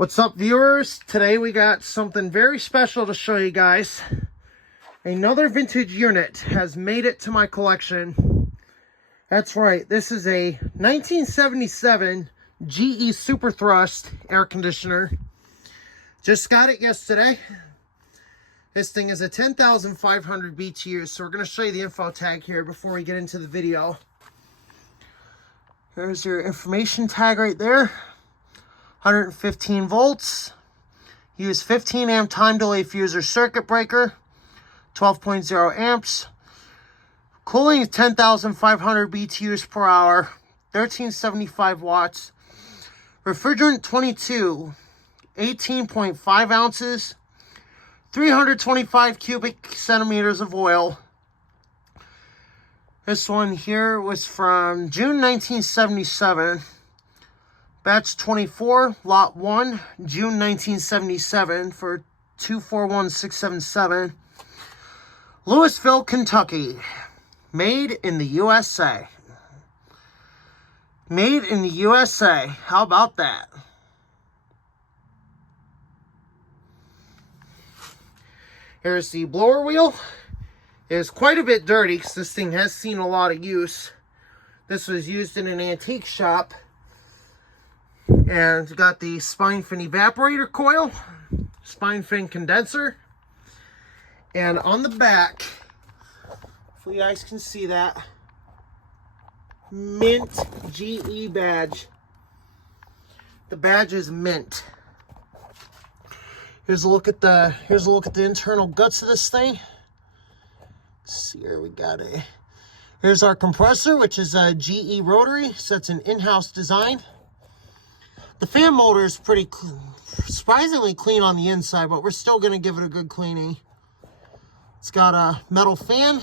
What's up, viewers? Today we got something very special to show you guys. Another vintage unit has made it to my collection. That's right, this is a 1977 GE Superthrust Air Conditioner. Just got it yesterday. This thing is a 10,500 BTUs, so we're going to show you the info tag here before we get into the video. There's your information tag right there. 115 volts. Use 15 amp time delay fuser circuit breaker. 12.0 amps. Cooling is 10,500 BTUs per hour. 1375 watts. Refrigerant 22. 18.5 ounces. 325 cubic centimeters of oil. This one here was from June 1977. Batch 24, Lot 1, June 1977 for 241677. Louisville, Kentucky. Made in the USA. Made in the USA. How about that? Here's the blower wheel. It is quite a bit dirty because this thing has seen a lot of use. This was used in an antique shop. And it's got the spine fin evaporator coil, spine fin condenser, and on the back, hopefully you guys can see that, mint GE badge. The badge is mint. Here's a look at the internal guts of this thing. Let's see here, we got a. Here's our compressor, which is a GE rotary, so it's an in-house design. The fan motor is pretty surprisingly clean on the inside, but we're still going to give it a good cleaning. It's got a metal fan.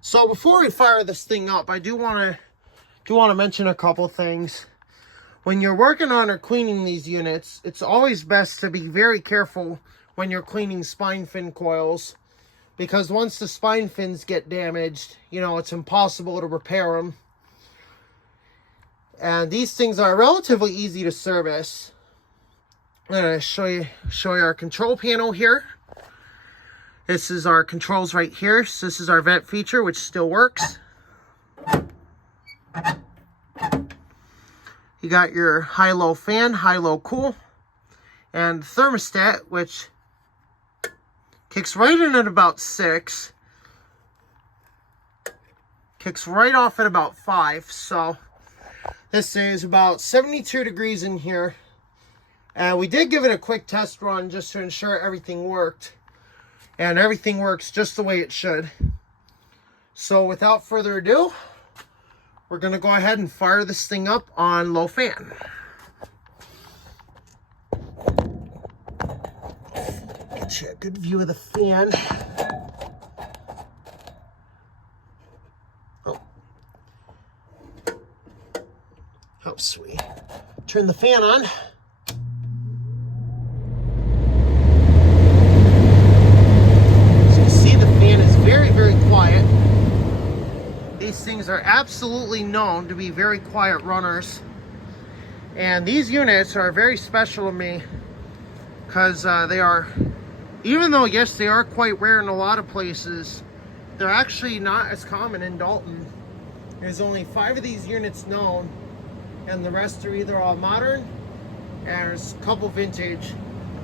So before we fire this thing up, I do want to mention a couple things. When you're working on or cleaning these units, it's always best to be very careful when you're cleaning spine fin coils, because once the spine fins get damaged, you know, it's impossible to repair them. And these things are relatively easy to service. I'm going to show you our control panel here. This is our controls right here. So this is our vent feature, which still works. You got your high-low fan, high-low cool, and thermostat, which kicks right in at about 6. Kicks right off at about 5, so this is about 72 degrees in here. And we did give it a quick test run just to ensure everything worked. And everything works just the way it should. So without further ado, we're going to go ahead and fire this thing up on low fan. Get you a good view of the fan. Oh, sweet. Turn the fan on. So you see the fan is very, very quiet. These things are absolutely known to be very quiet runners. And these units are very special to me because they are, even though, yes, they are quite rare in a lot of places, they're actually not as common in Dalton. There's only 5 of these units known, and the rest are either all modern, and there's a couple vintage.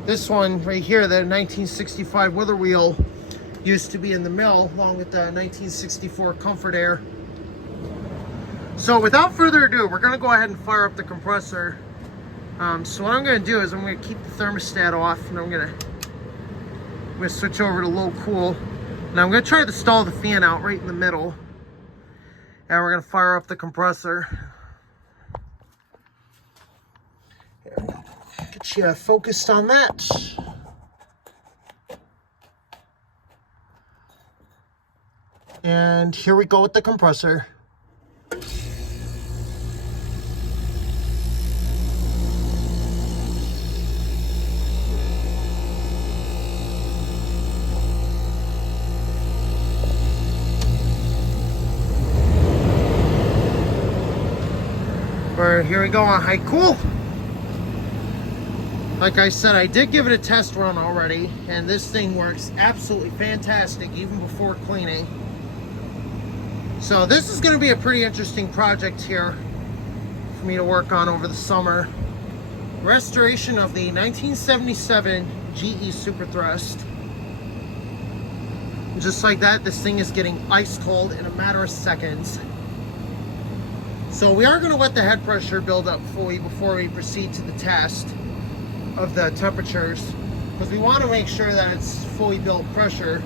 This one right here, the 1965 Wither Wheel, used to be in the mill, along with the 1964 Comfort Air. So without further ado, we're gonna go ahead and fire up the compressor. So what I'm gonna do is I'm gonna keep the thermostat off, and I'm gonna switch over to low cool. Now I'm gonna try to stall the fan out right in the middle, and we're gonna fire up the compressor. Get you focused on that. And here we go with the compressor. Here we go on high cool. Like I said, I did give it a test run already, and this thing works absolutely fantastic even before cleaning. So this is going to be a pretty interesting project here for me to work on over the summer. Restoration of the 1977 GE Superthrust. Just like that, this thing is getting ice cold in a matter of seconds. So we are going to let the head pressure build up fully before we proceed to the test of the temperatures, because we want to make sure that it's fully built pressure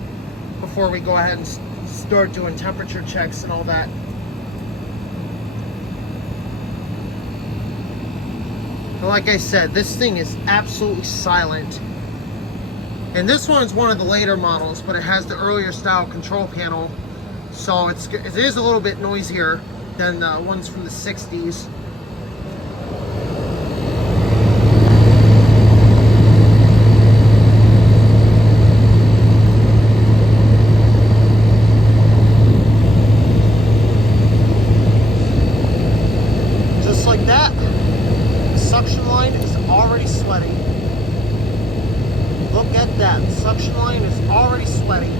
before we go ahead and start doing temperature checks and all that. But like I said, this thing is absolutely silent. And this one's one of the later models, but it has the earlier style control panel, so it is a little bit noisier than the ones from the 60s. Just like that, the suction line is already sweating. Look at that, the suction line is already sweating.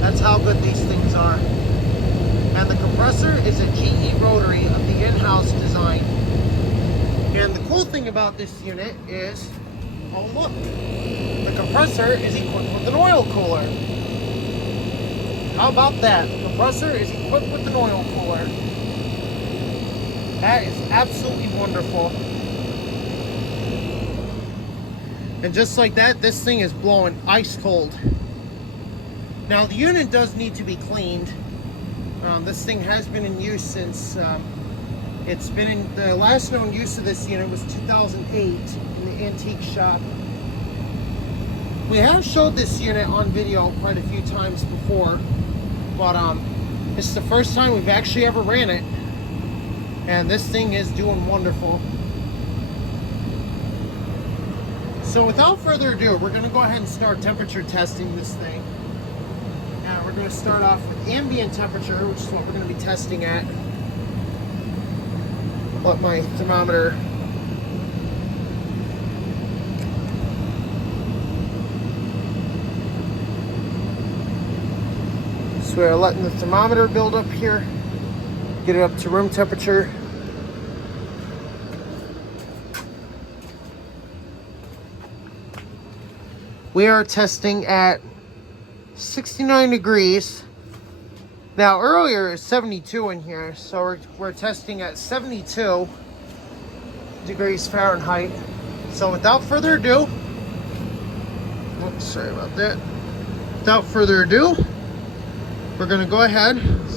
That's how good these things are. And the compressor is a GE rotary of the in-house design. And the cool thing about this unit is, oh look, the compressor is equipped with an oil cooler. How about that? The compressor is equipped with an oil cooler. That is absolutely wonderful. And just like that, this thing is blowing ice cold. Now the unit does need to be cleaned. This thing has been in use since, it's been in, the last known use of this unit was 2008 in the antique shop. We have showed this unit on video quite a few times before, but this is the first time we've actually ever ran it, and this thing is doing wonderful. So without further ado, we're going to go ahead and start temperature testing this thing. We're going to start off with ambient temperature, which is what we're going to be testing at. Let my thermometer. So we're letting the thermometer build up here, get it up to room temperature. We are testing at 69 degrees. Now earlier it was 72 in here, so we're testing at 72 degrees Fahrenheit. So without further ado, oops, sorry about that. Without further ado, we're gonna go ahead.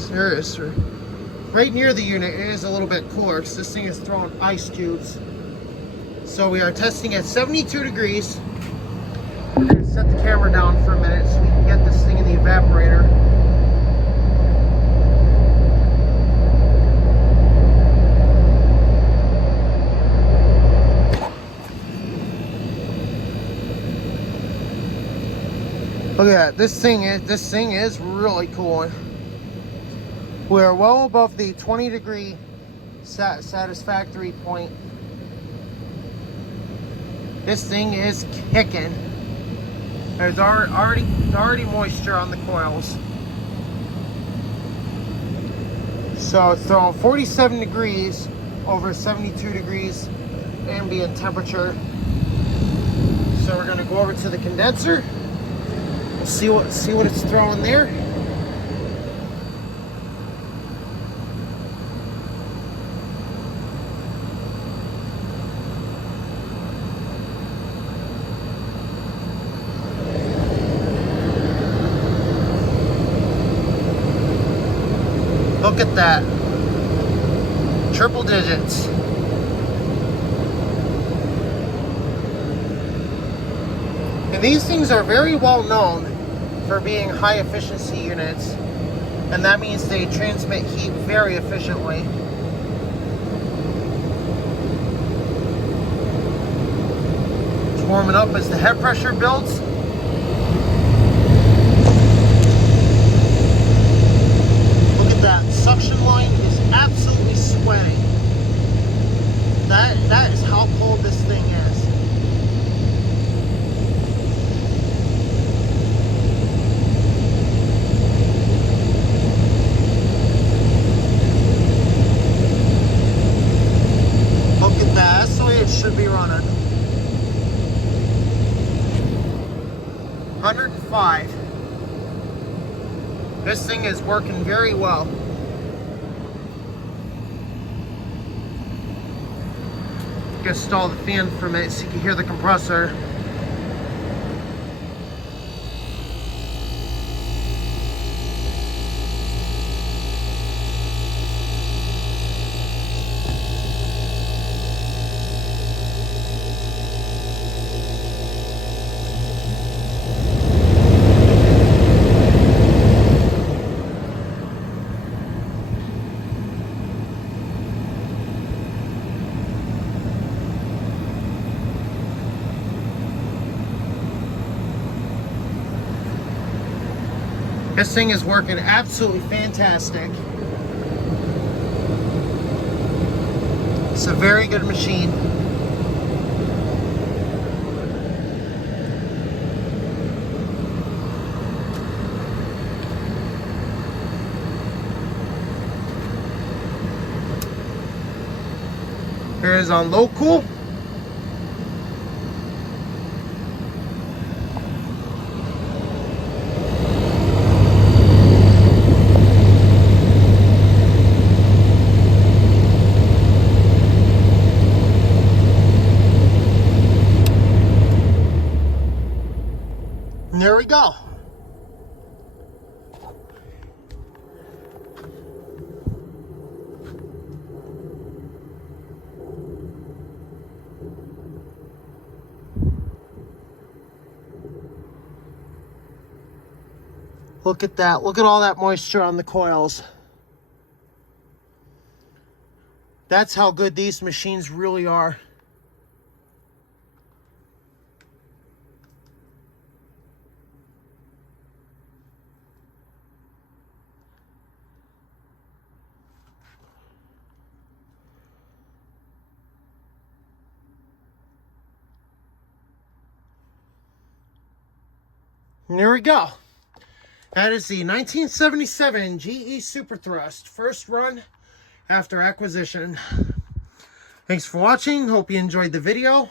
There it is, right near the unit. It is a little bit cooler because this thing is throwing ice cubes. So we are testing at 72 degrees. We're going to set the camera down for a minute so we can get this thing in the evaporator. Look at that, this thing is really cool. We're well above the 20 degree satisfactory point. This thing is kicking. There's already moisture on the coils. So it's throwing 47 degrees over 72 degrees ambient temperature. So we're gonna go over to the condenser. We'll see what it's throwing there. Look at that. Triple digits. And these things are very well known for being high efficiency units. And that means they transmit heat very efficiently. It's warming up as the head pressure builds. Suction line is absolutely sweating. That is how should be running. 105. This thing is working very well. Just stall the fan for a minute so you can hear the compressor. This thing is working absolutely fantastic. It's a very good machine. Here it is on low cool. And there we go. Look at that. Look at all that moisture on the coils. That's how good these machines really are. And there we go. That is the 1977 GE Superthrust, first run after acquisition. Thanks for watching. Hope you enjoyed the video.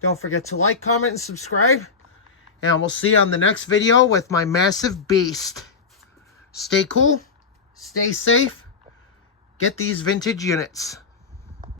Don't forget to like, comment, and subscribe. And we'll see you on the next video with my massive beast. Stay cool, stay safe, get these vintage units.